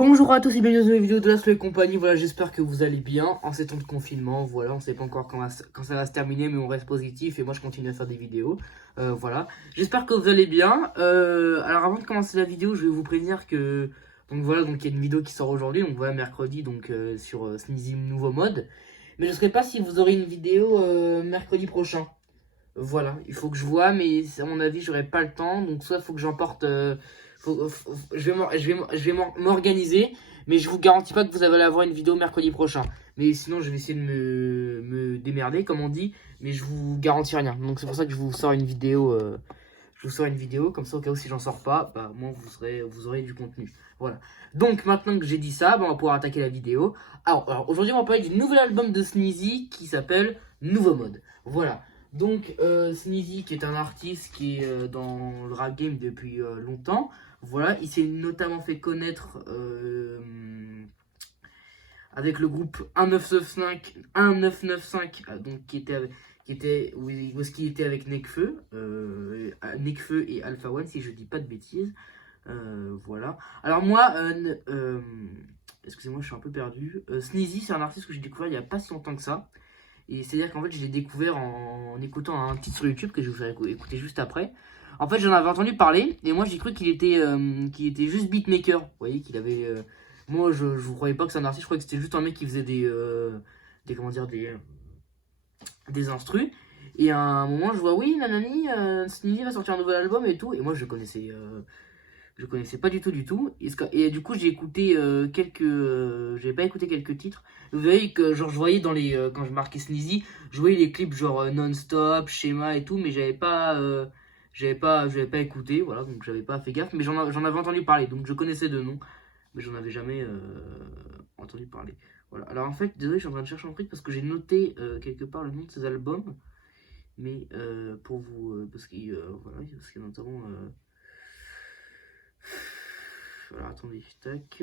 Bonjour à tous et bienvenue dans une vidéo de la Slow et compagnie. Voilà, j'espère que vous allez bien en ces temps de confinement. Voilà, on sait pas encore quand ça va se terminer, mais on reste positif et moi je continue à faire des vidéos. Voilà, j'espère que vous allez bien. Alors avant de commencer la vidéo, je vais vous prévenir que donc voilà, donc il y a une vidéo qui sort aujourd'hui, donc voilà mercredi, donc sur Sneezy nouveau mode. Mais je ne sais pas si vous aurez une vidéo mercredi prochain. Voilà, il faut que je vois, mais à mon avis, j'aurai pas le temps. Donc, soit il faut que j'emporte. Je vais m'organiser, mais je vous garantis pas que vous allez avoir une vidéo mercredi prochain. Mais sinon, je vais essayer de me démerder, comme on dit, mais je vous garantis rien. Donc, c'est pour ça que je vous sors une vidéo. Je vous sors une vidéo, comme ça, au cas où si j'en sors pas, bah, moi, vous aurez du contenu. Voilà. Donc, maintenant que j'ai dit ça, bah, on va pouvoir attaquer la vidéo. Alors aujourd'hui, on va parler du nouvel album de Sneezy qui s'appelle Nouveau Mode. Voilà. Donc Sneezy qui est un artiste qui est dans le rap game depuis longtemps. Voilà, il s'est notamment fait connaître avec le groupe 1995 donc où est-ce qu'il était avec Nekfeu et Alpha One si je dis pas de bêtises. Voilà. Alors moi excusez-moi, je suis un peu perdu. Sneezy, c'est un artiste que j'ai découvert il y a pas si longtemps que ça. Et c'est-à-dire qu'en fait, je l'ai découvert en écoutant un titre sur YouTube que je vais vous faire écouter juste après. En fait, j'en avais entendu parler et moi, j'ai cru qu'il était juste beatmaker. Vous voyez, qu'il avait. Moi, je ne croyais pas que c'est un artiste, je croyais que c'était juste un mec qui faisait comment dire, des instrus. Et à un moment, je vois, oui, nanani, Sneezy va sortir un nouvel album et tout. Et moi, je connaissais pas du tout. Et du coup, j'ai écouté j'avais pas écouté quelques titres. Vous voyez que genre je voyais quand je marquais Sneezy, je voyais les clips genre non-stop, schéma et tout, mais j'avais pas écouté, voilà, donc j'avais pas fait gaffe, mais j'en avais entendu parler, donc je connaissais de nom, mais j'en avais jamais entendu parler. Voilà. Alors en fait, désolé, je suis en train de chercher un truc parce que j'ai noté quelque part le nom de ces albums, mais pour vous, parce qu'il y a notamment alors attendez, tac,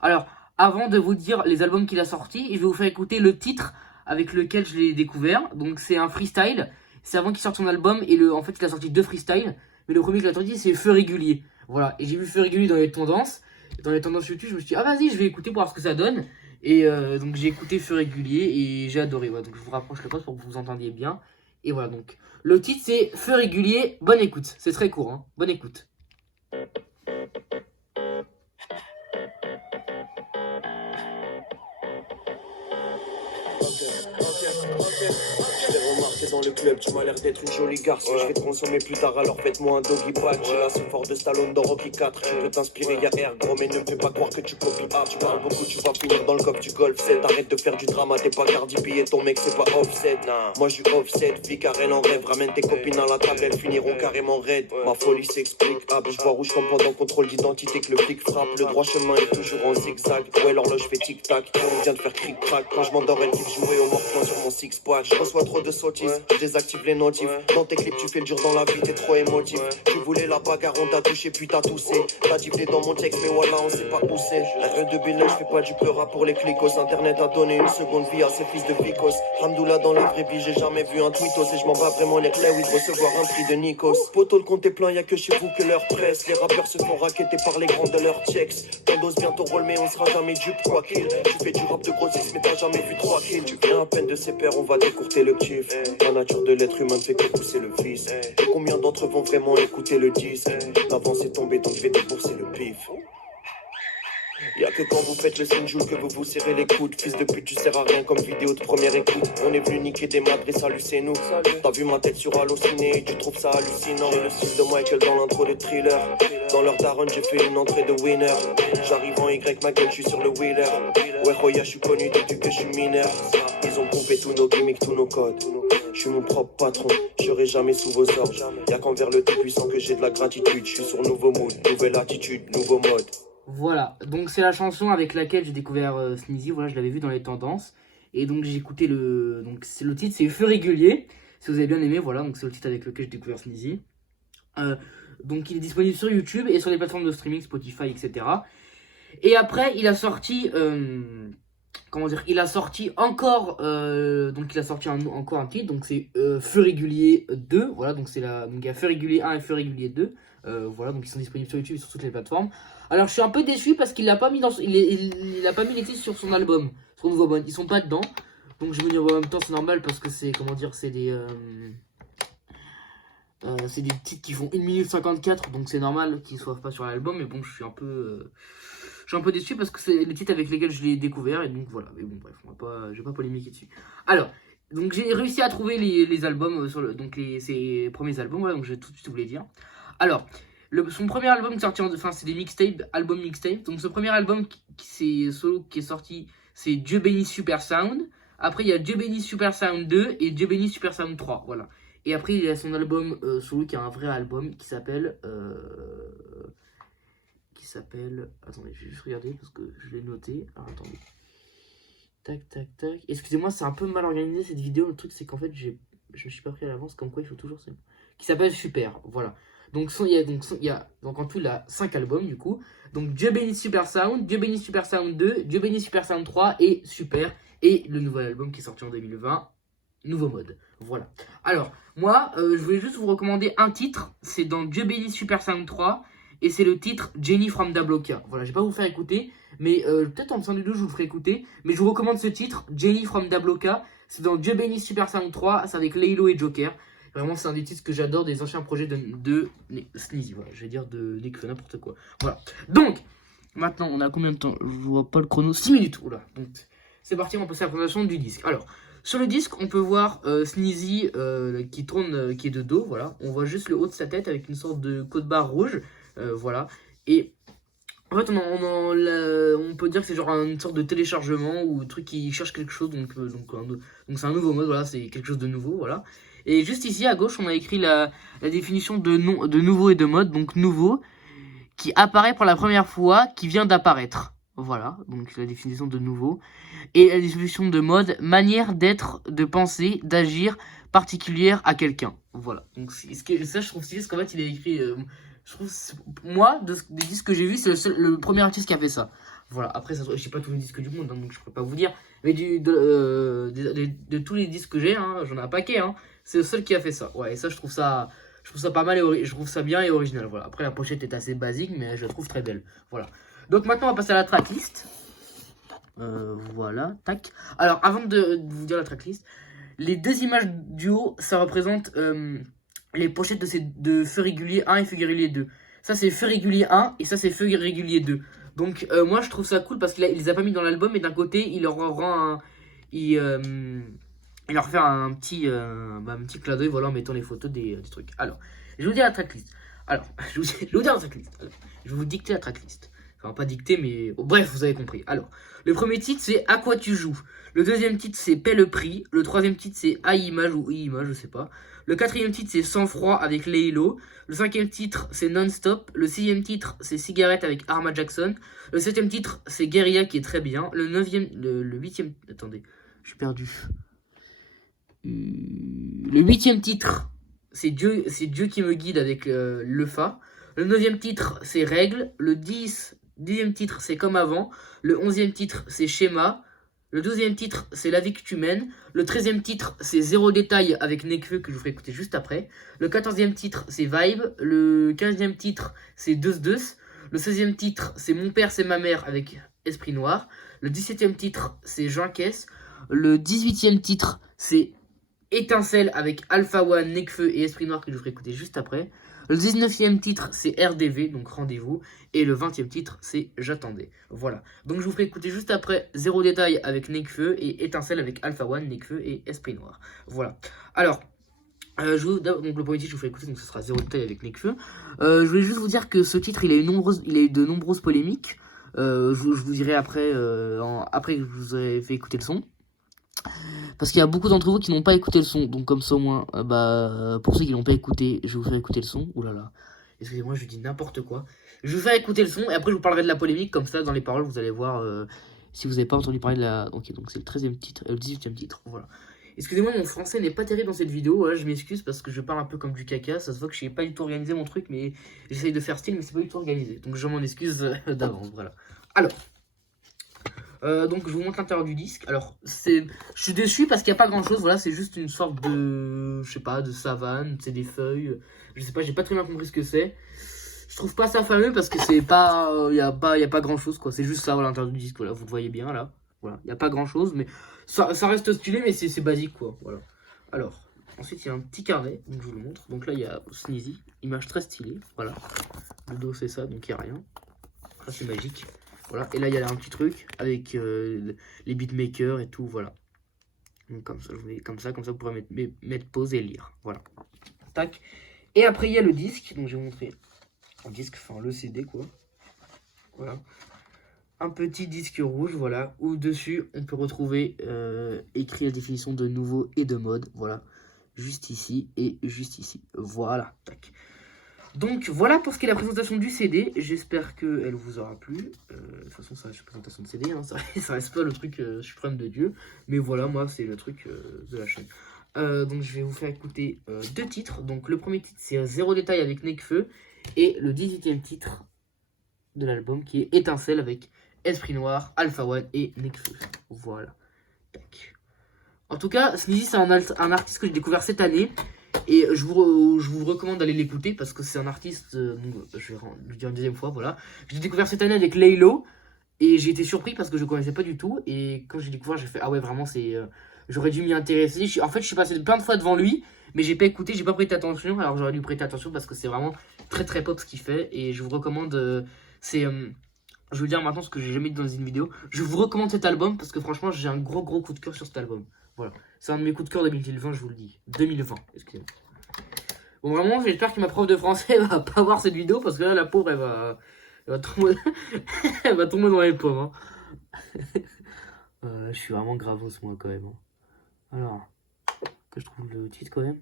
Alors, avant de vous dire les albums qu'il a sortis, je vais vous faire écouter le titre avec lequel je l'ai découvert. Donc c'est un freestyle, c'est avant qu'il sorte son album, et en fait il a sorti deux freestyles, mais le premier que j'ai entendu c'est Feu Régulier. Voilà, et j'ai vu Feu Régulier dans les tendances YouTube, je me suis dit, ah vas-y, je vais écouter pour voir ce que ça donne. Et donc j'ai écouté Feu Régulier et j'ai adoré, voilà, donc je vous rapproche le poste pour que vous entendiez bien. Et voilà, donc le titre c'est Feu Régulier, bonne écoute, c'est très court, hein. Bonne écoute. Je t'ai remarqué dans le club, tu m'as l'air d'être une jolie garce. Je vais te consommer plus tard, alors faites-moi un doggy bag. J'ai la souffle de Stallone dans Rocky 4. Je peux t'inspirer, y'a air gros, mais ne me fais pas croire que tu copies. Tu parles beaucoup, tu vas finir dans le coq du golf 7. Arrête de faire du drama, t'es pas Cardi B et ton mec c'est pas Offset. Moi je suis Offset, vie car elle en rêve. Ramène tes copines à la table, elles finiront carrément raide. Ma folie s'explique, je vois rouge comme pendant contrôle d'identité que le flic frappe. Le droit chemin est toujours en zigzag. Ouais, l'horloge fait tic-tac, on vient de faire cric-crac. Quand je m'endors, elle kiffe jouer au mort-point sur mon six-pack. Je reçois trop de sottises, je désactive les notifs. Dans tes clips tu fais le dur dans la vie, t'es trop émotif. Tu voulais la bagarre, on t'a touché puis t'as toussé. T'as giflé dans mon texte mais voilà on sait pas où c'est. R2B9, je fais pas du pleura pour les clicos. Internet a donné une seconde vie à ces fils de vicos. Hamdoullah dans la vraie vie, j'ai jamais vu un tweetos. Et je m'en bats vraiment les clés, oui, de recevoir un prix de Nikos. Poto, le compte est plein, y'a que chez vous que leur presse. Les rappeurs se font raqueter par les grands de leurs checks. T'endoses bien ton rôle mais on sera jamais dupe quoi qu'il. Tu fais du rap de grossiste mais t'as jamais vu 3 kills. Tu viens à peine de ses pairs, on va décourter le kiff. La nature de l'être humain ne fait que pousser le vice. Et combien d'entre eux vont vraiment écouter le disque? L'avance est tombée donc je vais débourser le pif. Y'a que quand vous faites le signe joule que vous vous serrez les coudes. Fils de pute, tu sers à rien comme vidéo de première écoute. On est venu niquer des madres et salut c'est nous. T'as vu ma tête sur Allociné et tu trouves ça hallucinant. J'ai le style de Michael dans l'intro de Thriller. Dans leur daronne j'ai fait une entrée de winner. J'arrive en Y, ma gueule, je suis sur le wheeler. Ouais Roya, je suis connu depuis que je suis mineur. Ils ont pompé tous nos gimmicks, tous nos codes. Je suis mon propre patron, je serai jamais sous vos ordres. Y'a qu'envers le Tout-Puissant que j'ai de la gratitude. Je suis sur nouveau mood, nouvelle attitude, nouveau mode. Voilà, donc c'est la chanson avec laquelle j'ai découvert Sneezy, voilà, je l'avais vu dans les tendances. Et donc j'ai écouté donc le titre c'est Feu Régulier, si vous avez bien aimé, voilà, donc c'est le titre avec lequel j'ai découvert Sneezy. Donc il est disponible sur YouTube et sur les plateformes de streaming, Spotify, etc. Et après il a sorti, comment dire, il a sorti encore, donc il a sorti encore un titre, donc c'est Feu Régulier 2, voilà, donc il y a Feu Régulier 1 et Feu Régulier 2. Voilà, donc ils sont disponibles sur YouTube et sur toutes les plateformes. Alors je suis un peu déçu parce qu'il a pas mis il a pas mis les titres sur son album, son nouveau album. Ils sont pas dedans. Donc je me dis en même temps c'est normal parce que c'est comment dire, c'est des titres qui font 1 minute 54, donc c'est normal qu'ils soient pas sur l'album. Mais bon, je suis un peu déçu parce que c'est les titres avec lesquels je l'ai découvert et donc voilà. Mais bon bref, je vais pas polémiquer dessus. Alors donc j'ai réussi à trouver les albums ses premiers albums, voilà, donc je vais tout de suite vous les dire. Alors son premier album qui est sorti, enfin c'est des mixtapes, album mixtape. Donc ce premier album qui est sorti, c'est Dieu bénisse Super Sound. Après il y a Dieu bénisse Super Sound 2 et Dieu bénisse Super Sound 3, voilà. Et après il y a son album solo qui est un vrai album qui s'appelle attendez, je vais juste regarder parce que je l'ai noté. Alors attendez. Tac tac tac. Excusez-moi, c'est un peu mal organisé cette vidéo. Le truc c'est qu'en fait je me suis pas pris à l'avance, comme quoi il faut toujours ça. Qui s'appelle Super, voilà. Donc donc en tout il a 5 albums du coup. Donc Dieu bénisse Super Sound, Dieu bénisse Super Sound 2, Dieu bénisse Super Sound 3 et Super. Et le nouvel album qui est sorti en 2020, Nouveau Mode. Voilà. Alors, moi, je voulais juste vous recommander un titre. C'est dans Dieu bénisse Super Sound 3. Et c'est le titre Jenny from Dabloka. Voilà, je vais pas vous faire écouter. Mais peut-être en fin de vidéo, je vous ferai écouter. Mais je vous recommande ce titre, Jenny from Dabloka. C'est dans Dieu bénisse Super Sound 3. C'est avec Laylo et Joker. Vraiment, c'est un des titres que j'adore des anciens projets de Sneezy. Voilà, je vais dire de Nekfeu, n'importe quoi. Voilà. Donc, maintenant, on a combien de temps? Je vois pas le chrono. 6 minutes. Oula. Donc, c'est parti, on va passer à la présentation du disque. Alors, sur le disque, on peut voir Sneezy qui tourne, qui est de dos, voilà. On voit juste le haut de sa tête avec une sorte de côte barre rouge, voilà. Et en fait, on peut dire que c'est genre une sorte de téléchargement ou truc qui cherche quelque chose, donc c'est un nouveau mode, voilà, c'est quelque chose de nouveau, voilà. Et juste ici, à gauche, on a écrit la définition de nouveau et de mode, donc nouveau, qui apparaît pour la première fois, qui vient d'apparaître. Voilà, donc la définition de nouveau. Et la définition de mode, manière d'être, de penser, d'agir particulière à quelqu'un. Voilà, donc ça je trouve stylé, parce qu'en fait il a écrit, je trouve, moi, des disques que j'ai vus, c'est le premier artiste qui a fait ça. Voilà, après ça, je sais pas tous les disques du monde, hein, donc je peux pas vous dire. Mais de tous les disques que j'ai, hein, j'en ai un paquet, hein, c'est le seul qui a fait ça. Ouais, et ça je trouve ça pas mal, et je trouve ça bien et original. Voilà, après la pochette est assez basique, mais je la trouve très belle. Voilà. Donc maintenant on va passer à la tracklist. Voilà, tac. Alors avant de vous dire la tracklist, les deux images du haut, ça représente les pochettes de Feu Régulier 1 et Feu Régulier 2. Ça c'est Feu Régulier 1 et ça c'est Feu Régulier 2. Donc moi je trouve ça cool parce qu'il les a pas mis dans l'album, et d'un côté il leur rend il leur fait un petit clin d'œil, voilà, en mettant les photos des trucs. Alors, je vais vous dire la tracklist. Alors, je vais vous dire la tracklist. Alors, je vais vous dicter la tracklist. Enfin, pas dicter, mais bref, vous avez compris. Alors, le premier titre, c'est À quoi tu joues. Le deuxième titre, c'est Paie le prix. Le troisième titre, c'est I-Image ou I-Image, je sais pas. Le quatrième titre, c'est Sang froid avec Laylo. Le cinquième titre, c'est Non-Stop. Le sixième titre, c'est Cigarette avec Arma Jackson. Le septième titre, c'est Guerilla qui est très bien. Le neuvième, le huitième... Attendez, je suis perdu. Le huitième titre, c'est Dieu qui me guide avec le Fa. Le neuvième titre, c'est Règle. Le dixième titre, c'est Comme avant. Le 11e titre, c'est Schéma. Le 12e titre, c'est La vie que tu mènes. Le 13e titre, c'est Zéro détail avec Nekfeu que je vous ferai écouter juste après. Le 14e titre, c'est Vibe. Le 15e titre, c'est Deus Deus. Le 16e titre, c'est Mon père, c'est ma mère avec Esprit Noir. Le 17e titre, c'est Jean Caisse. Le 18e titre, c'est Étincelle avec Alpha One, Nekfeu et Esprit Noir que je vous ferai écouter juste après. Le 19e titre, c'est RDV, donc Rendez-vous. Et le 20e titre, c'est J'attendais. Voilà. Donc je vous ferai écouter juste après Zéro détail avec Nekfeu et Étincelle avec Alpha One, Nekfeu et Esprit Noir. Voilà. Alors, donc le premier titre, je vous ferai écouter, donc ce sera Zéro détail avec Nekfeu. Je voulais juste vous dire que ce titre, il a eu de nombreuses polémiques. Je vous dirai après, après que je vous ai fait écouter le son. Parce qu'il y a beaucoup d'entre vous qui n'ont pas écouté le son. Donc comme ça au moins, pour ceux qui n'ont pas écouté, je vais vous faire écouter le son. Ouh là là, excusez-moi, je dis n'importe quoi. Je vais vous faire écouter le son et après je vous parlerai de la polémique. Comme ça, dans les paroles, vous allez voir si vous n'avez pas entendu parler de la... Ok, donc c'est le 13e titre, le 18e titre, voilà. Excusez-moi, mon français n'est pas terrible dans cette vidéo. Voilà, je m'excuse parce que je parle un peu comme du caca. Ça se voit que je n'ai pas du tout organisé mon truc, mais j'essaye de faire style, mais c'est pas du tout organisé. Donc je m'en excuse d'avance, voilà. Alors... donc je vous montre l'intérieur du disque. Alors je suis déçu parce qu'il n'y a pas grand chose. Voilà, c'est juste une sorte de, je sais pas, de savane, c'est des feuilles, je sais pas, j'ai pas très bien compris ce que c'est. Je trouve pas ça fameux parce que c'est pas, y a pas grand chose quoi. C'est juste ça à l'intérieur du disque. Voilà, vous le voyez bien là. Voilà, y a pas grand chose, mais ça reste stylé, mais c'est basique quoi. Voilà. Alors, ensuite il y a un petit carnet, donc je vous le montre. Donc là il y a Sneezy, image très stylée. Voilà. Le dos c'est ça, donc il y a rien. Ça c'est magique. Voilà. Et là il y a un petit truc avec les beatmakers et tout. Voilà. Donc comme ça vous pourrez mettre pause et lire. Voilà. Tac. Et après il y a le disque, donc je vais vous montrer. Un disque, enfin le CD quoi. Voilà. Un petit disque rouge, voilà, où dessus on peut retrouver écrit la définition de nouveau et de mode, voilà, juste ici et juste ici, voilà, tac. Donc voilà pour ce qui est la présentation du CD, j'espère qu'elle vous aura plu. De toute façon ça reste une présentation de CD, hein, ça reste pas le truc suprême de Dieu, mais voilà, moi c'est le truc de la chaîne. Donc je vais vous faire écouter deux titres, donc le premier titre c'est Zéro Détail avec Nekfeu, et le 18e titre de l'album qui est Étincelle avec Esprit Noir, Alpha One et Nekfeu. Voilà. Tac. En tout cas, Sneezy c'est un artiste que j'ai découvert cette année et je vous recommande d'aller l'écouter parce que c'est un artiste, je vais le dire une deuxième fois, voilà. J'ai découvert cette année avec Laylo et j'ai été surpris parce que je connaissais pas du tout et quand j'ai découvert j'ai fait ah ouais vraiment c'est... j'aurais dû m'y intéresser. En fait je suis passé plein de fois devant lui mais j'ai pas écouté, j'ai pas prêté attention alors j'aurais dû prêter attention parce que c'est vraiment très très pop ce qu'il fait et je vous recommande, c'est... je veux dire maintenant ce que j'ai jamais dit dans une vidéo. Je vous recommande cet album parce que franchement j'ai un gros coup de cœur sur cet album. Voilà. C'est un de mes coups de cœur 2020, je vous le dis. 2020, excusez-moi. Bon vraiment j'espère que ma prof de français va pas voir cette vidéo parce que là la pauvre elle va tomber, elle va tomber dans les pommes. Hein. Je suis vraiment gravos moi quand même. Hein. Alors, que je trouve le titre quand même.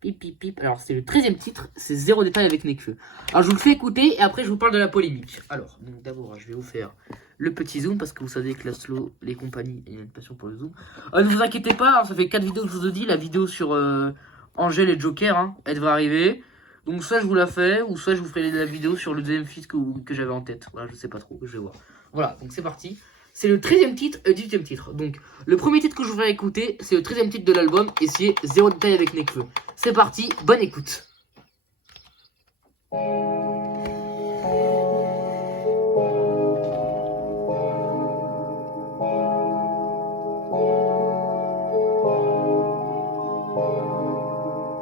Pip pip pip. Alors c'est le 13e titre, c'est Zéro Détail avec Nekfeu. Alors je vous le fais écouter et après je vous parle de la polémique. Alors, donc d'abord je vais vous faire le petit zoom parce que vous savez que la slow, les compagnies, il y a une passion pour le zoom. Ne vous inquiétez pas, alors, ça fait 4 vidéos que je vous ai dit, la vidéo sur Angèle et Joker, hein, elle va arriver. Donc soit je vous la fais, ou soit je vous ferai la vidéo sur le deuxième feat que j'avais en tête. Voilà, je sais pas trop, je vais voir. Voilà, donc c'est parti. C'est le 13e titre et 18e titre. Donc, le premier titre que je voudrais écouter, c'est le 13e titre de l'album et c'est Zéro Détail avec Nekfeu. C'est parti, bonne écoute.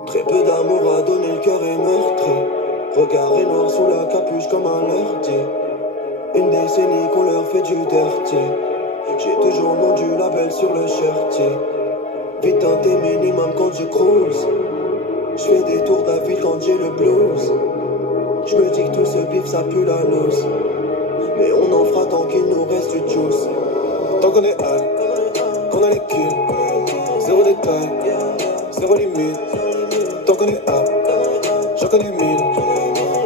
Très peu d'amour à donner, le cœur est meurtri. Regard est noir sous la capuche comme un lertier. Une décennie qu'on leur fait du dirty. J'ai toujours le nom du label sur le shirtier. Vite un des minimum quand je cruise. J'fais des tours de la ville quand j'ai le blues. J'me dis que tout ce bif ça pue la loose. Mais on en fera tant qu'il nous reste du juice. Tant qu'on est high, qu'on a les kills. Zéro détail, zéro limite. Tant qu'on est high, j'en connais 1000.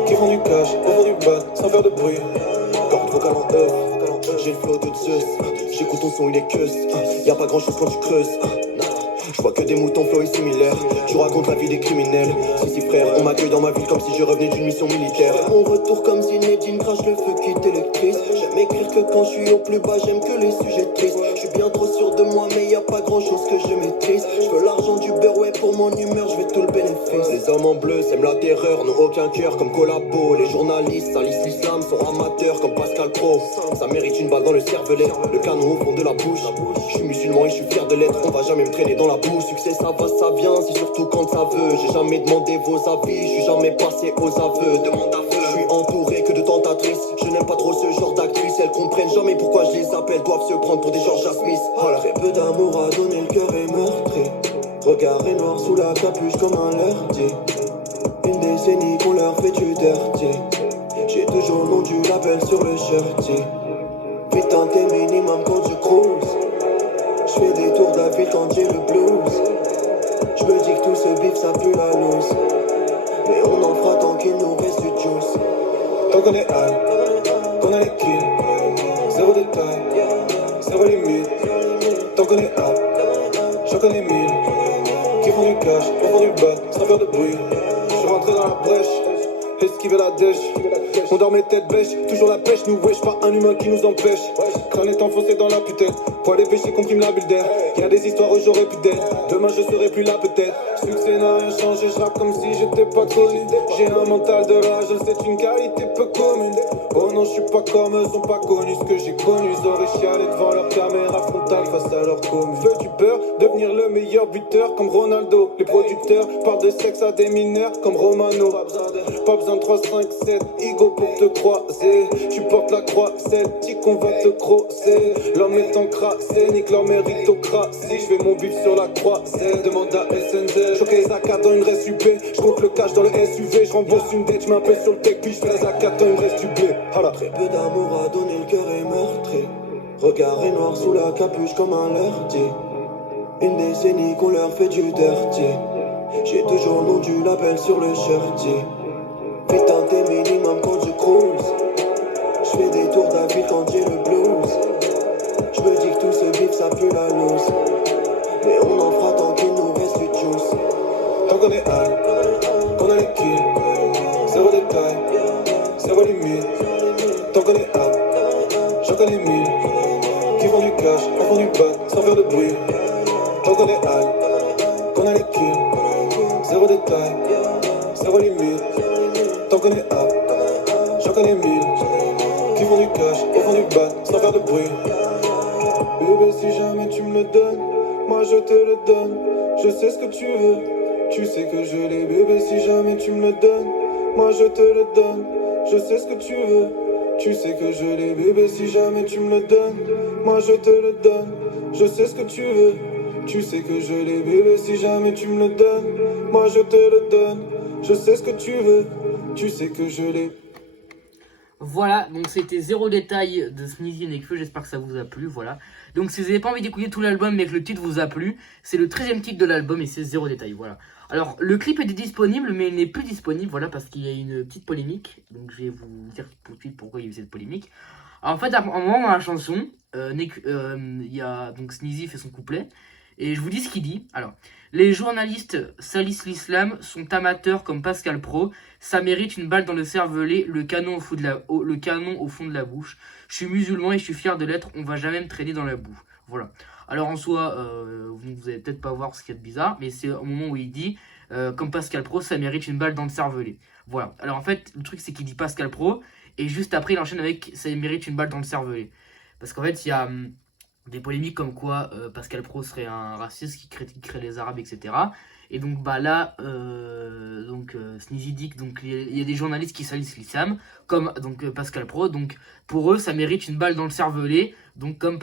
Qui font du cash, au fond du bat, sans faire de bruit. Corde vocale en œuf, j'ai le flow de Zeus. J'écoute ton son, il est cuss. Y'a pas grand chose quand tu creuses. Je vois que des moutons flow et similaires. Tu racontes la vie des criminels. Si frère, on m'accueille dans ma ville comme si je revenais d'une mission militaire. Mon retour comme Zinedine crache le feu qui t'électrise. J'aime écrire que quand je suis au plus bas, j'aime que les sujets tristes. Je suis bien trop sûr de moi, mais y a pas grand chose que je maîtrise. Je veux l'argent du beurre, ouais, pour mon humeur, je vais tout le bénéfice. Les hommes en bleu sèment la terreur, n'ont aucun cœur comme Collabo. Les journalistes salissent l'islam, sont amateurs comme Pascal Pro. Ça mérite une balle dans le cervelet, le canon au fond de la bouche. Je suis musulman et je suis fier de l'être, on va jamais me traîner dans la boue. Succès ça va, ça vient, c'est surtout quand ça veut. J'ai jamais demandé vos avis, je suis jamais passé aux aveux. Demande à feu, je suis entouré que de tentatrices. Je n'aime pas trop ce genre d'actrices, elles comprennent jamais pourquoi je les appelle. Doivent se prendre pour des Georgia Smith. Voilà. Très peu d'amour à donner, le cœur est meurtri. Regard est noir sous la capuche comme un lertier. Une décennie qu'on leur fait du dirty. J'ai toujours le nom du label sur le shirtier. Putain t'es minimum quand je cruise. J'fais des tours de la ville quand j'ai le blues. J'me dis que tout ce bif ça pue la loose. Mais on en fera tant qu'il nous reste du juice. Tant qu'on est high, qu'on a les kills. Zéro détail, zéro limite. Tant qu'on est high, j'en connais 1000. Qui font du cash, au fond du bat, sans faire de bruit. J'suis rentré dans la brèche, esquiver la dèche. On dormait tête bêche, toujours la pêche, nous wesh, pas un humain qui nous empêche. Crâne est enfoncé dans la putette, poil et péché comprime la bulle d'air. Y'a des histoires où j'aurais pu d'être, demain je serai plus là peut-être. Succès n'a rien changé, je rappe comme si j'étais pas connu. J'ai un mental de rage, c'est une qualité peu commune. Oh non, je suis pas comme eux, sont pas connus ce que j'ai connu. Ils auraient chialé devant leur caméra frontale face à leur commune. Veux-tu peur, devenir le meilleur buteur comme Ronaldo. Les producteurs parlent de sexe à des mineurs comme Romano. Pas besoin de 3, 5, 7 ego pour te croiser. Tu portes la croix celtique, on va te crosser. L'homme est encrassé, nique leur méritocratie. Je fais mon bif sur la croisette, demande à SNZ. Choqué les AK dans une reste UP, je compte le cash dans le SUV. Je rembourse une dette, je mets un peu sur le tech, puis je fais les AK dans une reste UP. Très peu d'amour à donner, le cœur est meurtri. Regard est noir sous la capuche comme un lerdi. Une décennie qu'on leur fait du dirty. J'ai toujours le nom du label sur le shirty. Putain t'es minimum quand je cruise. J'fais des tours d'avis quand j'ai le blues. J'me dis que tout ce bif ça pue la loose. Mais on en fera tant qu'il nous reste du juice. Tant qu'on est high, qu'on a les kills. Zéro détail, zéro limite. Tant qu'on est high, j'en connais mille. Qui font du cash, en font du bac, sans faire de bruit. Tant qu'on est high, qu'on a les kills. Zéro détail, zéro limite. Tant qu'on est high, j'en connais mille. Qui font du cash, au fond du bac, sans faire de bruit. Bébé, si jamais tu me le donnes, moi je te le donne. Je sais ce que tu veux, tu sais que je l'ai. Bébé, si jamais tu me le donnes, moi je te le donne. Je sais ce que tu veux, tu sais que je l'ai. Bébé, si jamais tu me le donnes, moi je te le donne. Je sais ce que tu veux, tu sais que je l'ai. Bébé, si jamais tu me le donnes, moi je te le donne. Je sais ce que tu veux, tu sais que je l'ai. Voilà, donc c'était Zéro Détail de Sneezy et Nekfeu, j'espère que ça vous a plu, voilà. Donc si vous n'avez pas envie d'écouter tout l'album mais que le titre vous a plu, c'est le 13e titre de l'album et c'est Zéro Détail, voilà. Alors, le clip était disponible mais il n'est plus disponible, voilà, parce qu'il y a une petite polémique. Donc je vais vous dire tout de suite pourquoi il y a eu cette polémique. Alors, en fait, à un moment dans la chanson, il y a donc Sneezy fait son couplet, et je vous dis ce qu'il dit. Alors, les journalistes salissent l'islam, sont amateurs comme Pascal Pro, ça mérite une balle dans le cervelet, le canon au fond de la bouche. Je suis musulman et je suis fier de l'être, on va jamais me traîner dans la boue. Voilà. Alors en soi, vous allez peut-être pas voir ce qu'il y a de bizarre, mais c'est au moment où il dit, comme Pascal Pro, ça mérite une balle dans le cervelet. Voilà. Alors en fait, le truc c'est qu'il dit Pascal Pro, et juste après il enchaîne avec, ça mérite une balle dans le cervelet. Parce qu'en fait, il y a des polémiques comme quoi Pascal Pro serait un raciste qui critiquerait les Arabes, etc. Et donc bah là, Sneezy dit que donc il y a des journalistes qui salissent l'islam, comme donc Pascal Pro. Donc pour eux, ça mérite une balle dans le cervelet. Donc comme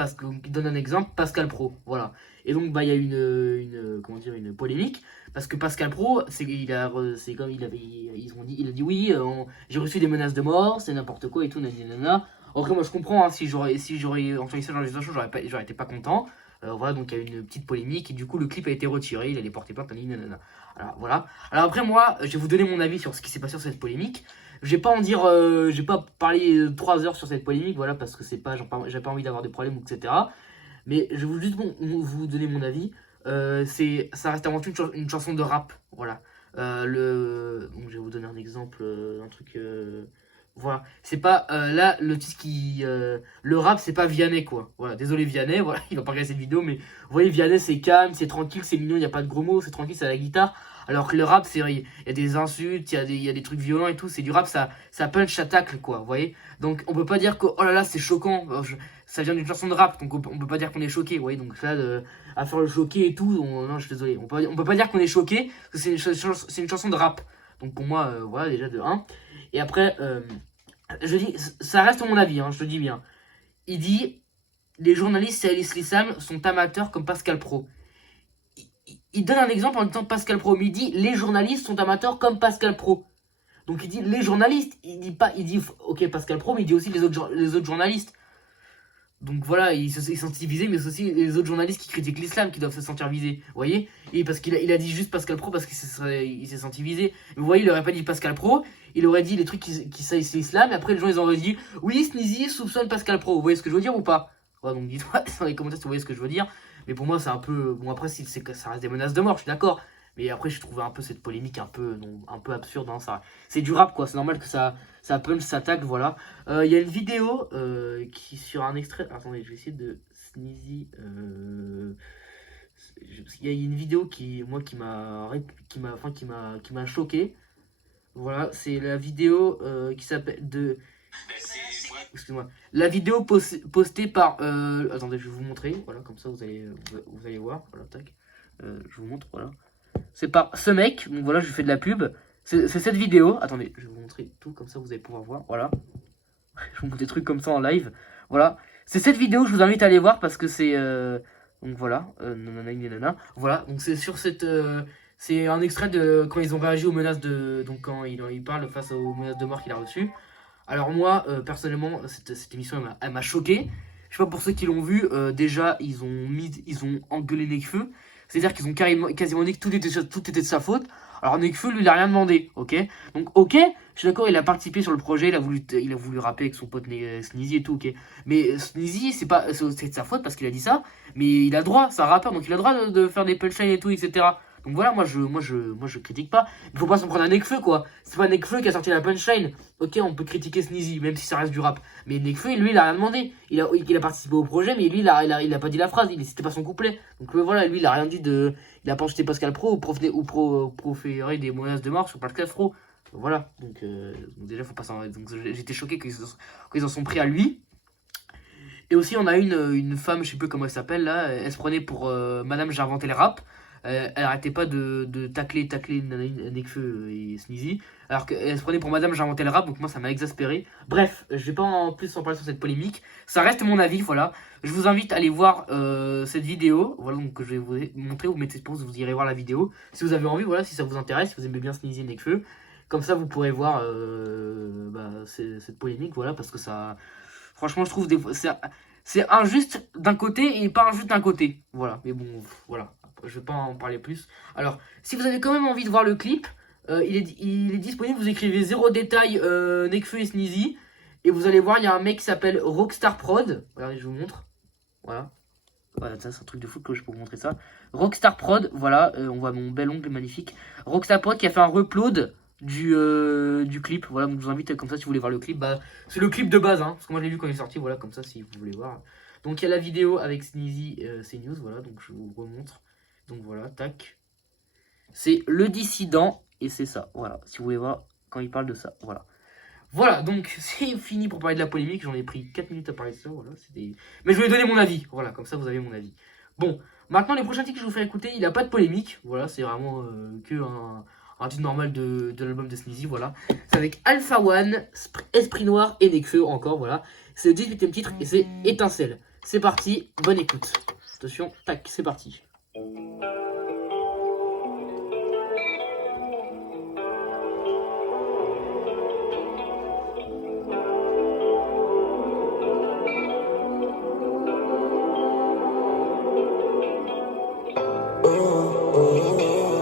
il donne un exemple, Pascal Pro, voilà. Et donc bah il y a une polémique parce que Pascal Pro, il a dit oui, j'ai reçu des menaces de mort, c'est n'importe quoi et tout, nanana. Après moi je comprends, hein, si j'aurais entendu ça dans les échanges, j'aurais été pas content. Voilà, donc il y a eu une petite polémique et du coup le clip a été retiré, il allait porter plainte, nanana. Alors voilà. Alors après moi, je vais vous donner mon avis sur ce qui s'est passé sur cette polémique. Je vais pas parler 3 heures sur cette polémique, voilà, parce que j'ai pas envie d'avoir de problèmes, etc. Mais je vais juste vous donner mon avis. Ça reste avant tout une chanson de rap, voilà. Donc je vais vous donner un exemple, un truc. Voilà, c'est pas là le titre le rap c'est pas Vianney quoi. Voilà, désolé Vianney, voilà, il va pas regarder cette vidéo mais vous voyez Vianney c'est calme, c'est tranquille, c'est mignon, il y a pas de gros mots, c'est tranquille, c'est à la guitare. Alors que le rap il y a des insultes, il y a des trucs violents et tout, c'est du rap, ça punch, ça tacle quoi, vous voyez. Donc on peut pas dire que oh là là c'est choquant, ça vient d'une chanson de rap, donc on peut pas dire qu'on est choqué, vous voyez. Donc là à faire le choqué et tout, non je suis désolé, on peut pas dire qu'on est choqué parce que c'est une chanson de rap. Donc pour moi voilà déjà de 1. Et après je dis, ça reste mon avis, hein, je le dis bien. Il dit, les journalistes salissent l'islam, sont amateurs comme Pascal Pro. Il donne un exemple en disant Pascal Pro, mais il dit, les journalistes sont amateurs comme Pascal Pro. Donc il dit, les journalistes, il dit, ok Pascal Pro, mais il dit aussi les autres journalistes. Donc voilà, il se sent visé, mais c'est aussi les autres journalistes qui critiquent l'islam qui doivent se sentir visés, vous voyez. Et parce qu'il a dit juste Pascal Pro parce qu'il s'est senti visé. Mais vous voyez, il aurait pas dit Pascal Pro, il aurait dit les trucs qui salissent l'islam, et après les gens ils auraient dit oui, Sneezy soupçonne Pascal Pro, vous voyez ce que je veux dire ou pas? Ouais, donc dites-moi dans les commentaires si vous voyez ce que je veux dire. Mais pour moi c'est un peu, bon après ça reste des menaces de mort, je suis d'accord. Mais après, j'ai trouvé un peu cette polémique un peu absurde. Hein, ça, c'est du rap, quoi. C'est normal que ça punch, ça tacle, voilà. Il y a une vidéo qui sur un extrait. Attendez, je vais essayer de Sneezy. Il y a une vidéo qui m'a choqué. Voilà, c'est la vidéo qui s'appelle de. Excuse-moi. La vidéo postée par. Attendez, je vais vous montrer. Voilà, comme ça vous allez voir. Voilà, tac. Je vous montre, voilà. C'est par ce mec. Donc voilà, je lui fais de la pub. C'est cette vidéo. Attendez, je vais vous montrer tout, comme ça vous allez pouvoir voir. Voilà. Je vous montre des trucs comme ça en live. Voilà. C'est cette vidéo, je vous invite à aller voir parce que c'est. Donc voilà. Voilà, donc c'est sur cette. C'est un extrait de quand ils ont réagi aux menaces de. Donc quand il parle face aux menaces de mort qu'il a reçues. Alors moi, personnellement, cette émission, elle m'a choqué. Je sais pas pour ceux qui l'ont vu, déjà, ils ont engueulé Nekfeu. C'est-à-dire qu'ils ont quasiment dit que tout était de sa faute. Alors Nekfeu, lui, il a rien demandé, ok. Donc, ok, je suis d'accord, il a participé sur le projet, il a voulu rapper avec son pote Sneezy et tout, ok. Mais Sneezy, c'est de sa faute parce qu'il a dit ça, mais il a le droit, c'est un rappeur, donc il a le droit de faire des punchlines et tout, etc. Donc voilà, moi je critique pas. Il faut pas s'en prendre à Nekfeu, quoi. C'est pas Nekfeu qui a sorti la punchline. Ok, on peut critiquer Sneezy, même si ça reste du rap. Mais Nekfeu, lui, il a rien demandé. Il a participé au projet, mais lui, il a pas dit la phrase. C'était pas son couplet. Donc voilà, lui, il a rien dit de. Il a pas jeté Pascal Pro ou proféré des menaces de mort sur Pascal Pro. Donc voilà. Donc déjà, faut pas s'en. Donc j'étais choqué qu'ils en sont pris à lui. Et aussi, on a une femme, je sais plus comment elle s'appelle là. Elle se prenait pour Madame J'ai inventé le rap. Elle arrêtait pas de tacler Nekfeu et Sneezy, alors qu'elle se prenait pour Madame J'ai inventé le rap, donc moi ça m'a exaspéré. Bref, je vais pas en plus en parler sur cette polémique, ça reste mon avis, voilà. Je vous invite à aller voir cette vidéo, voilà, donc je vais vous montrer, vous mettez pause, vous irez voir la vidéo, si vous avez envie, voilà, si ça vous intéresse, si vous aimez bien Sneezy et Nekfeu, comme ça vous pourrez voir cette polémique, voilà, parce que ça, franchement je trouve c'est injuste d'un côté et pas injuste d'un côté, voilà, mais bon, voilà. Je vais pas en parler plus. Alors, si vous avez quand même envie de voir le clip, il est disponible. Vous écrivez 0 détail Nekfeu et Sneezy. Et vous allez voir, il y a un mec qui s'appelle Rockstar Prod. Regardez, je vous montre. Voilà. Voilà, ça c'est un truc de fou que je peux vous montrer ça. Rockstar Prod, voilà. On voit mon bel ongle magnifique. Rockstar Prod qui a fait un upload du clip. Voilà, donc je vous invite comme ça si vous voulez voir le clip. Bah, c'est le clip de base, hein, parce que moi je l'ai vu quand il est sorti. Voilà, comme ça si vous voulez voir. Donc il y a la vidéo avec Sneezy, CNews. Voilà, donc je vous remontre. Donc voilà, tac. C'est le dissident et c'est ça. Voilà, si vous voulez voir quand il parle de ça. Voilà. Voilà, donc c'est fini pour parler de la polémique. J'en ai pris 4 minutes à parler de ça. Voilà, mais je vais donner mon avis. Voilà, comme ça vous avez mon avis. Bon, maintenant les prochains titres que je vous ferai écouter, il n'y a pas de polémique. Voilà, c'est vraiment que un titre normal de l'album de Sneezy. Voilà, c'est avec Alpha One, Esprit Noir et Nekfeu encore. Voilà, c'est le 18e titre et c'est Étincelle. C'est parti, bonne écoute. Attention, tac, c'est parti.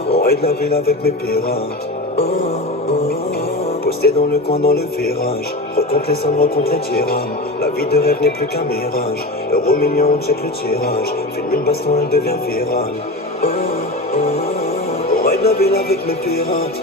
On raid la ville avec mes pirates. Posté dans le coin, dans le virage. Recompte les sommes, recompte les dirhams. La vie de rêve n'est plus qu'un mirage. Euro million, on check le tirage. Filme une baston, elle devient virale. On raid la ville avec mes pirates.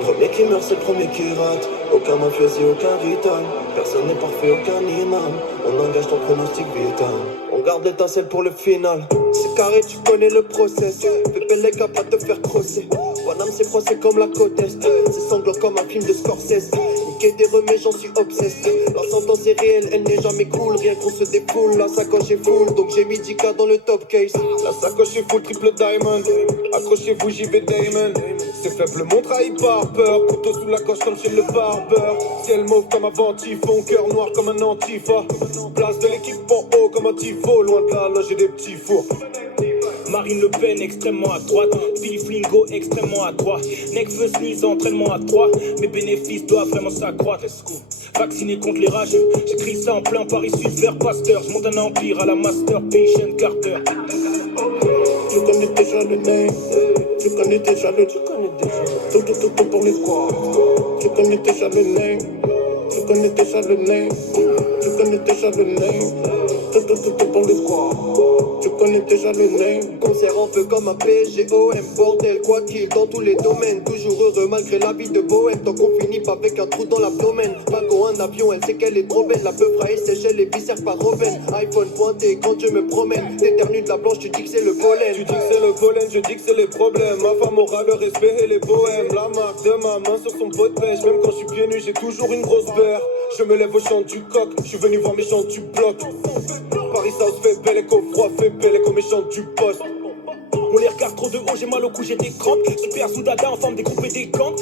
Premier qui meurt, c'est le premier qui rate. Aucun mafiosi, aucun vital. Personne n'est parfait, aucun imam. On engage ton pronostic vital. On garde l'étincelle pour le final. C'est carré, tu connais le process. Pépé les gars, pas te faire crosser. Paname, c'est français comme la côte est. C'est sanglant comme un film de Scorsese. Niquer des remets, j'en suis obsessé. La sentence est réelle, elle n'est jamais cool. Rien qu'on se défoule, la sacoche est full. Donc j'ai mis 10K dans le top case. La sacoche est full, triple diamond. Accrochez-vous, j'y vais Damon. C'est faible, mon trahit par peur. Couteau sous la coche comme chez le barbeur. Ciel mauve comme un ventifon, cœur noir comme un antifa. Place de l'équipe en haut comme un tifo. Loin de là, j'ai des petits fours. Marine Le Pen extrêmement à droite, Billy Flingo extrêmement à droite, Nekfeu Sneezy entraînement à 3, mes bénéfices doivent vraiment s'accroître. Vacciné contre les rageux, j'écris ça en plein Paris Sud vers Pasteur, je monte un empire à la Master Patient Carter. Tu connais déjà le name, tu connais déjà le tout pour les quoi. Tu connais déjà le name, tu connais déjà le name, tu connais déjà le name. Dans le squad, tu connais déjà le name. Concert en feu comme un PGOM, bordel, quoi qu'il, dans tous les domaines. Toujours heureux malgré la vie de bohème. Tant qu'on finit pas avec un trou dans l'abdomen. Mago, un avion, elle sait qu'elle est trop belle. La peu fraîche, séchelle les viscères par Roven. iPhone pointé quand je me promène. T'éternues de la blanche, tu dis que c'est le pollen. Tu dis que c'est le pollen, je dis que c'est les problèmes. Ma femme aura le respect et les poèmes. La marque de ma main sur son pot de pêche. Même quand je suis pieds nus, j'ai toujours une grosse paire. Je me lève au chant du coq, je suis venu voir mes chants du bloc. Paris South fait belle écho, froid fait belle écho, mes chants du poste. On les regarde trop de haut, j'ai mal au cou, j'ai des crampes. Super Zoudada en forme dégroupée des gangs.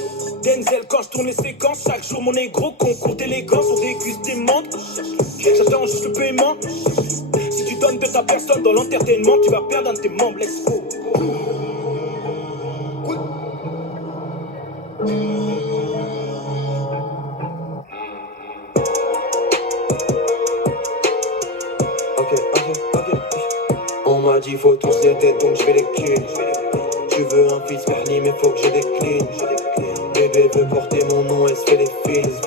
Denzel quand je tourne les séquences. Chaque jour mon négro, concours d'élégance. Sur des cuisses démentes. J'attends juste le paiement. Si tu donnes de ta personne dans l'entertainment, tu vas perdre un de tes membres, let's go. Ok. On m'a dit faut tous les têtes donc je vais les kill. Tu veux un fils Bernie mais faut que je décline. Bébé veut porter mon nom, elle se fait les fils.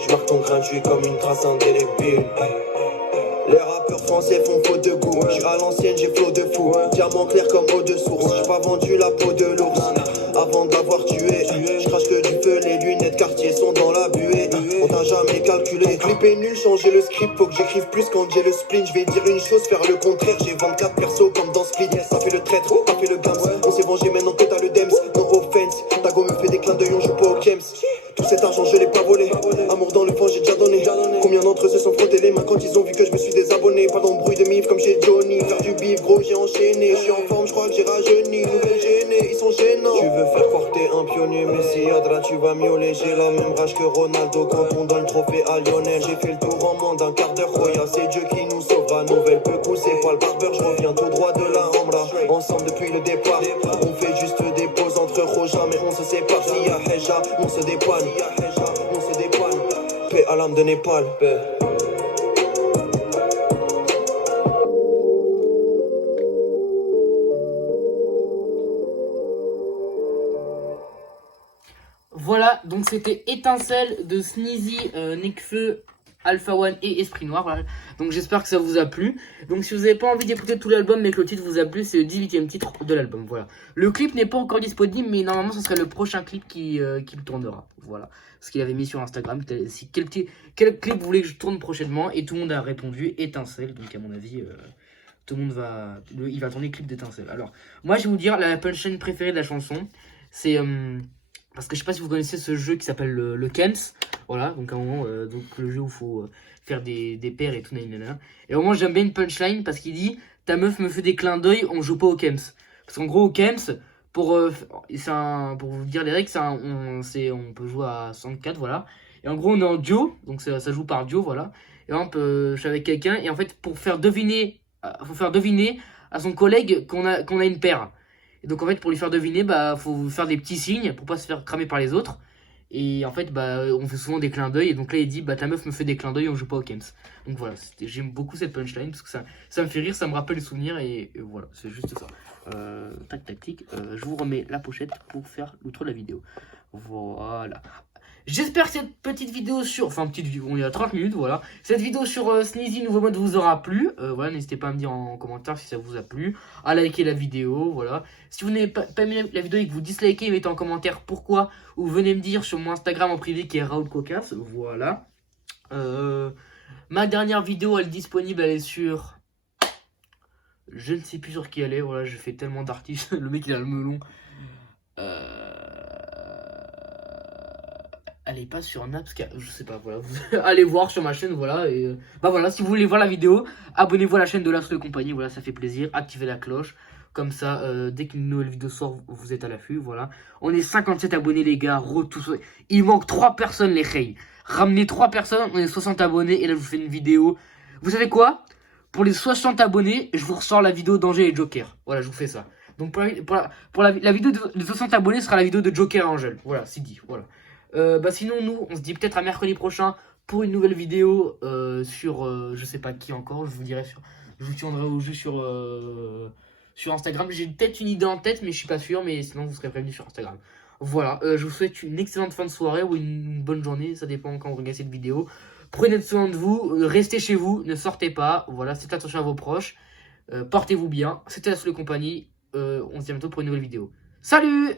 Je marque ton gratuit comme une trace indélébile. Les rappeurs français font faute de goût. Je suis à l'ancienne, j'ai flot de fou. Diamant clair comme eau de source. J'ai pas vendu la peau de l'ours avant de l'avoir tué. Je crache que du feu, les lunettes quartier sont dans la buée. On t'a jamais calculé. Clip est nul, changer le script. Faut que j'écrive plus quand j'ai le spleen. Je vais dire une chose, faire le contraire. J'ai 24 persos comme dans Split. Ça fait le traître, ça fait le gams. On s'est vengé maintenant que t'as le dems. No offense, ta go me fait des clins d'œil, on joue pas au Kems. Tout cet argent je l'ai pas volé. Amour dans le fond j'ai déjà donné. Combien d'entre eux se sont frottés les mains quand ils ont vu que je me suis désabonné. Pas d'embrouille de mif comme chez Johnny. Faire du bif gros j'ai enchaîné. Je suis en forme, je crois que j'ai rajeuni. Nouvelle gênée, ils sont gênants. Tu veux faire croire que t'es un pionnier, mais si Adra tu vas miauler. J'ai la même rage que Ronaldo quand on donne le trophée à Lionel. J'ai fait le tour en moins d'un quart d'heure. Roya c'est Dieu qui nous sauvera. Nouvelle peu c'est pas le barbeur. Je reviens tout droit de la Rambla. Ensemble depuis le départ. On fait juste des pauses entre Roja mais on se sépare. Si y'a Heja, on se dépanne. On se dépanne. Paix à l'âme de Népal. Voilà, donc c'était Étincelle de Sneezy, Nekfeu, Alpha One et Esprit Noir. Voilà. Donc j'espère que ça vous a plu. Donc si vous n'avez pas envie d'écouter tout l'album mais que le titre vous a plu, c'est le 18e titre de l'album. Voilà. Le clip n'est pas encore disponible, mais normalement ce serait le prochain clip qui le tournera. Voilà. Ce qu'il avait mis sur Instagram. Quel clip vous voulez que je tourne prochainement? Et tout le monde a répondu Étincelle. Donc à mon avis, tout le monde il va tourner le clip d'Étincelle. Alors, moi je vais vous dire la punchline préférée de la chanson. C'est... parce que je sais pas si vous connaissez ce jeu qui s'appelle le Kems. Voilà, donc à un moment, donc le jeu où il faut faire des paires et tout. Nanana. Et au moment, j'aime bien une punchline parce qu'il dit ta meuf me fait des clins d'œil, on joue pas au Kems. Parce qu'en gros, au Kems, pour vous dire les règles, on peut jouer à 64, voilà. Et en gros, on est en duo, donc ça joue par duo, voilà. Et on peut, je suis avec quelqu'un, et en fait, pour faire deviner, faut faire deviner à son collègue qu'on a une paire. Et donc en fait pour lui faire deviner, faut faire des petits signes pour pas se faire cramer par les autres. Et en fait on fait souvent des clins d'œil. Et donc là il dit ta meuf me fait des clins d'œil, on joue pas au Kems. Donc voilà, j'aime beaucoup cette punchline parce que ça me fait rire, ça me rappelle les souvenirs et voilà, c'est juste ça. Tac, je vous remets la pochette pour faire l'outro de la vidéo. Voilà. J'espère que cette petite vidéo sur... Enfin, petite vidéo, on est à 30 minutes, voilà. Cette vidéo sur Sneezy Nouveau Mode vous aura plu. Voilà, n'hésitez pas à me dire en commentaire si ça vous a plu. À liker la vidéo, voilà. Si vous n'avez pas aimé la vidéo et que vous dislikez, mettez en commentaire pourquoi. Ou venez me dire sur mon Instagram en privé qui est Raoul Cocasse. Voilà. Ma dernière vidéo, elle est disponible, elle est sur... Je ne sais plus sur qui elle est, voilà, je fais tellement d'artistes. Le mec, il a le melon. Elle est pas sur Naps, je sais pas, voilà. Allez voir sur ma chaîne, voilà. Et voilà, si vous voulez voir la vidéo, abonnez-vous à la chaîne de l'Astro et compagnie, voilà, ça fait plaisir. Activez la cloche, comme ça, dès qu'une nouvelle vidéo sort, vous êtes à l'affût, voilà. On est 57 abonnés, les gars, il manque 3 personnes, les reilles. Ramenez 3 personnes, on est 60 abonnés, et là, je vous fais une vidéo. Vous savez quoi? Pour les 60 abonnés, je vous ressors la vidéo d'Angèle et Joker. Voilà, je vous fais ça. Donc, pour la vidéo de 60 abonnés sera la vidéo de Joker et Angèle. Voilà, c'est dit, voilà. Sinon nous on se dit peut-être à mercredi prochain pour une nouvelle vidéo sur je sais pas qui encore, je vous tiendrai au jus sur Instagram. J'ai peut-être une idée en tête mais je suis pas sûr, mais sinon vous serez prévenu sur Instagram. Voilà, je vous souhaite une excellente fin de soirée ou une bonne journée, ça dépend quand vous regardez cette vidéo. Prenez soin de vous, restez chez vous, ne sortez pas, voilà, faites attention à vos proches, portez-vous bien. C'était la seule compagnie, on se dit à bientôt pour une nouvelle vidéo. Salut!